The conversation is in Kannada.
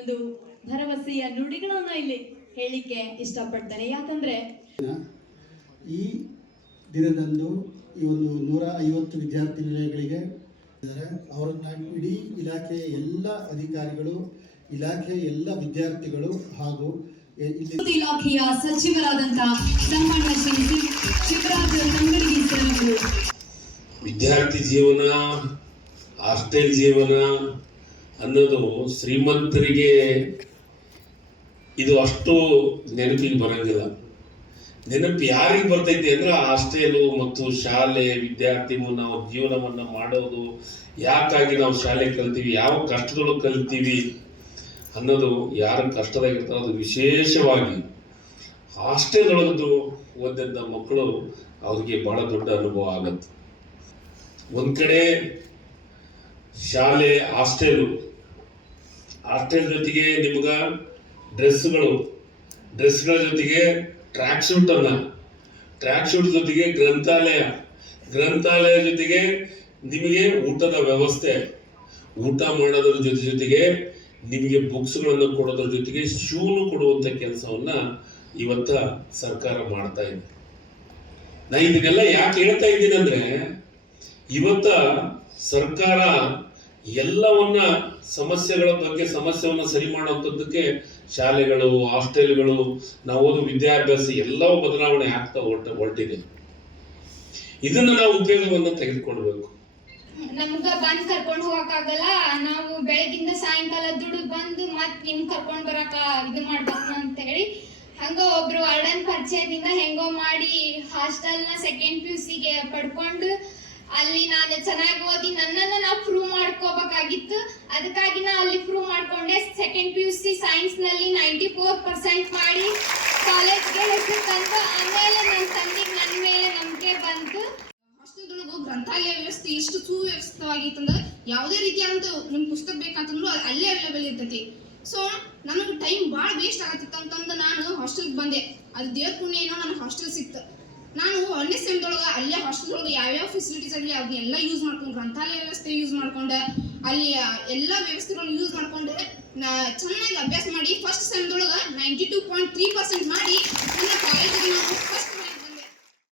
ಒಂದು ಭರವಸೆಯ ನುಡಿಗಳನ್ನ ಇಲ್ಲಿ ಹೇಳಿಕ್ಕೆ ಇಷ್ಟಪಡ್ತಾರೆ. ಯಾಕಂದ್ರೆ ಈ ದಿನದಂದು ಈ ಒಂದು 150 ವಿದ್ಯಾರ್ಥಿ ನಿಲಯಗಳಿಗೆ ಅವರನ್ನ ಇಡೀ ಇಲಾಖೆಯ ಎಲ್ಲ ಅಧಿಕಾರಿಗಳು, ಇಲಾಖೆಯ ಎಲ್ಲ ವಿದ್ಯಾರ್ಥಿಗಳು ಹಾಗೂ ಇಲಾಖೆಯ ಸಚಿವರಾದಂತಹ ಸನ್ಮಾನ್ಯ ಶ್ರೀ ಶಿವರಾಜ್ ತಂಗಡಗಿ ಸರ್ ಅವರು ವಿದ್ಯಾರ್ಥಿ ಜೀವನ, ಹಾಸ್ಟೆಲ್ ಜೀವನ ಅನ್ನೋದು ಶ್ರೀಮಂತರಿಗೆ ಇದು ಅಷ್ಟು ನೆನಪಿಗೆ ಬರಂಗಿಲ್ಲ. ನೆನಪು ಯಾರಿಗೆ ಬರ್ತೈತಿ ಅಂದ್ರೆ ಹಾಸ್ಟೆಲು ಮತ್ತು ಶಾಲೆ, ವಿದ್ಯಾರ್ಥಿ ನಾವು ಜೀವನವನ್ನು ಮಾಡೋದು, ಯಾಕಾಗಿ ನಾವು ಶಾಲೆ ಕಲ್ತೀವಿ, ಯಾವ ಕಷ್ಟಗಳು ಕಲ್ತೀವಿ ಅನ್ನೋದು ಯಾರು ಕಷ್ಟದಾಗಿರ್ತಾರೋ ಅದು ವಿಶೇಷವಾಗಿ ಹಾಸ್ಟೆಲ್ ಒಳಗದು ಓದಿದ್ದ ಮಕ್ಕಳು ಅವ್ರಿಗೆ ಬಹಳ ದೊಡ್ಡ ಅನುಭವ ಆಗತ್ತೆ. ಒಂದ್ ಕಡೆ ಶಾಲೆ, ಹಾಸ್ಟೆಲ್ ಜೊತೆಗೆ ನಿಮ್ಗ ಡ್ರೆಸ್ಗಳ ಜೊತೆಗೆ ಟ್ರ್ಯಾಕ್ ಶೂಟ್ ಜೊತೆಗೆ ಗ್ರಂಥಾಲಯ ಜೊತೆಗೆ ನಿಮಗೆ ಊಟದ ವ್ಯವಸ್ಥೆ, ಊಟ ಮಾಡೋದ್ರ ಜೊತೆಗೆ ನಿಮಗೆ ಬುಕ್ಸ್ಗಳನ್ನು ಕೊಡೋದ್ರ ಜೊತೆಗೆ ಶೂನು ಕೊಡುವಂತ ಕೆಲಸವನ್ನ ಇವತ್ತ ಸರ್ಕಾರ ಮಾಡ್ತಾ ಇದೆ. ನಾ ಇದನ್ನೆಲ್ಲ ಯಾಕೆ ಹೇಳ್ತಾ ಇದ್ದೀನಿ ಅಂದ್ರೆ, ಇವತ್ತ ಸರ್ಕಾರ ಎಲ್ಲವನ್ನ ಸಮಸ್ಯೆಗಳ ಬಗ್ಗೆ ಸಮಸ್ಯೆವನ್ನ ಸರಿ ಮಾಡುವಂಥದ್ದಕ್ಕೆ ಶಾಲೆಗಳು, ಹಾಸ್ಟೆಲ್ಗಳು, ನಾವು ಓದು ವಿದ್ಯಾಭ್ಯಾಸ ಎಲ್ಲವೂ ಬದಲಾವಣೆ ಆಗ್ತಾ ಹೊರಟಿದೆ. ಇದನ್ನ ನಾವು ಉಪಯೋಗವನ್ನ ತೆಗೆದುಕೊಳ್ಬೇಕು. ನಮ್ಗ ಬಂದ್ ಕರ್ಕೊಂಡ್ ಹೋಗಕ್ಕಾಗಲ್ಲ, ನಾವು ಬೆಳಗಿಂದ ಸಾಯಂಕಾಲ ದುಡ್ಡು ಬಂದು ಮತ್ ನಿಮ್ ಕರ್ಕೊಂಡ್ ಬರಕ ಇದು ಮಾಡ್ಬೇಕು ಅಂತ ಹೇಳಿ ಹಂಗ ಒಬ್ರು ವಾರ್ಡನ್ ಪರಿಚಯದಿಂದ ಹೆಂಗೋ ಮಾಡಿ ಹಾಸ್ಟೆಲ್ ನ ಸೆಕೆಂಡ್ PUC ಗೆ ಪಡ್ಕೊಂಡು ಅಲ್ಲಿ ನಾನು ಚೆನ್ನಾಗಿ ಓದಿ ನನ್ನನ್ನು ನಾವು ಪ್ರೂವ್ ಮಾಡ್ಕೋಬೇಕಾಗಿತ್ತು. ಅದಕ್ಕಾಗಿ ನಾ ಅಲ್ಲಿ ಪ್ರೂವ್ ಮಾಡ್ಕೊಂಡೆ. ಸೆಕೆಂಡ್ PUC ಸೈನ್ಸ್ ನಲ್ಲಿ 94% ಮಾಡಿ ಕಾಲೇಜ್ಗೆ ಹೆಸರು ತಂದು ಆಮೇಲೆ ನನ್ನ ತಂದೆಗೆ ನನ್ನ ಮೇಲೆ ನಂಬಿಕೆ ಬಂತು. ಹಾಸ್ಟೆಲ್ದೊಳಗೂ ಗ್ರಂಥಾಲಯ ವ್ಯವಸ್ಥೆ ಇಷ್ಟು ಸುವ್ಯವಸ್ಥಿತವಾಗಿತ್ತಂದ್ರೆ ಯಾವುದೇ ರೀತಿಯಾದಂಥ ನಿಮ್ ಪುಸ್ತಕ ಬೇಕಂತಂದ್ರೂ ಅಲ್ಲೇ ಅವೈಲೇಬಲ್ ಇರ್ತೈತಿ. ಸೊ ನನಗೆ ಟೈಮ್ ಭಾಳ ವೇಸ್ಟ್ ಆಗತ್ತಿತ್ತು ಅಂತಂದು ನಾನು ಹಾಸ್ಟೆಲ್ಗೆ ಬಂದೆ. ಅದು ದೇವ್ರ ಪುಣ್ಯ ಏನೋ ನನಗೆ ಹಾಸ್ಟೆಲ್ ಸಿಕ್ತು. ನಾನು 1ನೇ ಸೆಮ್ದೊಳಗೆ ಅಲ್ಲೇ ಹಾಸ್ಟೆಲ್ದೊಳಗೆ ಯಾವ್ಯಾವ ಫೆಸಿಲಿಟೀಸ್ ಆಗಲಿ ಅದನ್ನೆಲ್ಲ ಯೂಸ್ ಮಾಡ್ಕೊಂಡು, ಗ್ರಂಥಾಲಯ ವ್ಯವಸ್ಥೆ ಯೂಸ್ ಮಾಡ್ಕೊಂಡೆ, ಅಲ್ಲಿ ಎಲ್ಲ ವ್ಯವಸ್ಥೆಗಳನ್ನ ಯೂಸ್ ಮಾಡ್ಕೊಂಡೆ ಚೆನ್ನಾಗಿ ಅಭ್ಯಾಸ ಮಾಡಿ ಫಸ್ಟ್ ಸೆಮ್ದೊಳಗೆ 92.3% ಮಾಡಿ ನನ್ನ ಕಾಲೇಜಿಗೆ ನಾನು ಫಸ್ಟ್